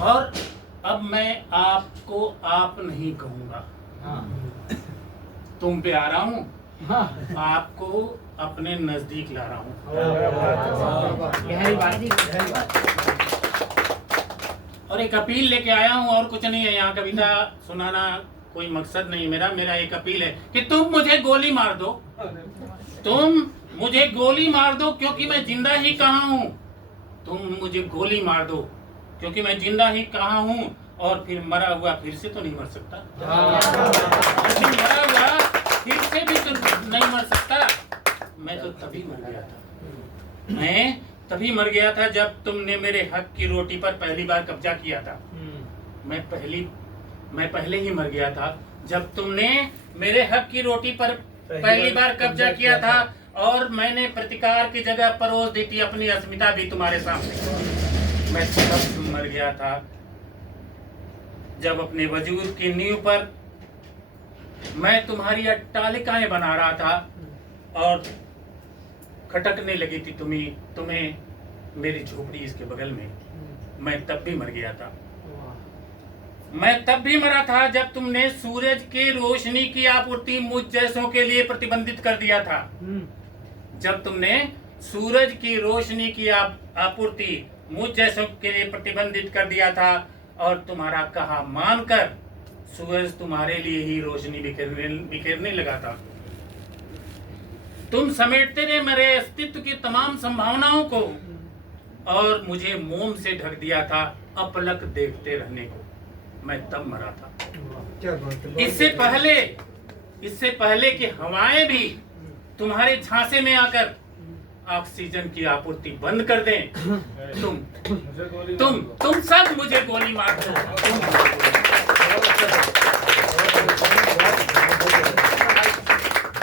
और अब मैं आपको आप नहीं कहूँगा, तुम पे आ रहा हूँ, आपको अपने नजदीक ला रहा हूँ। और एक अपील लेके आया हूँ, और कुछ नहीं है। यहाँ कविता सुनाना कोई मकसद नहीं मेरा एक अपील है कि तुम मुझे गोली मार दो, तुम मुझे गोली मार दो, क्योंकि मैं जिंदा ही कहाँ हूँ। तुम मुझे गोली मार दो क्योंकि मैं जिंदा ही कहाँ हूँ, और फिर मरा हुआ फिर से तो नहीं मर सकता। मरा हुआ फिर से भी तो नहीं मर सकता। मैं तो तभी मर गया था, मैं तभी मर गया था जब तुमने मेरे हक की रोटी पर पहली बार कब्जा किया था। मैं पहले ही मर गया था जब तुमने मेरे हक की रोटी पर पहली बार कब्जा किया था, और मैंने प्रतिकार की जगह परोस दी थी अपनी अस्मिता भी तुम्हारे सामने। मैं तब मर गया था जब अपने वजूद की नींव पर मैं तुम्हारी अट्टालिकाएं बना रहा था और खटकने लगी थी तुम्हें मेरी झोपड़ी इसके बगल में। मैं तब भी मर गया था। मैं तब भी मरा था जब तुमने सूरज की रोशनी की आपूर्ति मुझ जैसों के लिए प्रतिबंधित कर दिया था। जब तुमने सूरज की रोशनी की आपूर्ति मुझ जैसों के लिए प्रतिबंधित कर दिया था, और तुम्हारा कहा मानकर सूरज तुम्हारे लिए ही रोशनी बिखेरने लगा था। तुम समेटते रहे मेरे अस्तित्व की तमाम संभावनाओं को, और मुझे मोम से ढक दिया था अपलक देखते रहने को। मैं तब मरा था। इससे पहले कि हवाएं भी तुम्हारे झांसे में आकर ऑक्सीजन की आपूर्ति बंद कर दें, तुम सब मुझे गोली मार दो।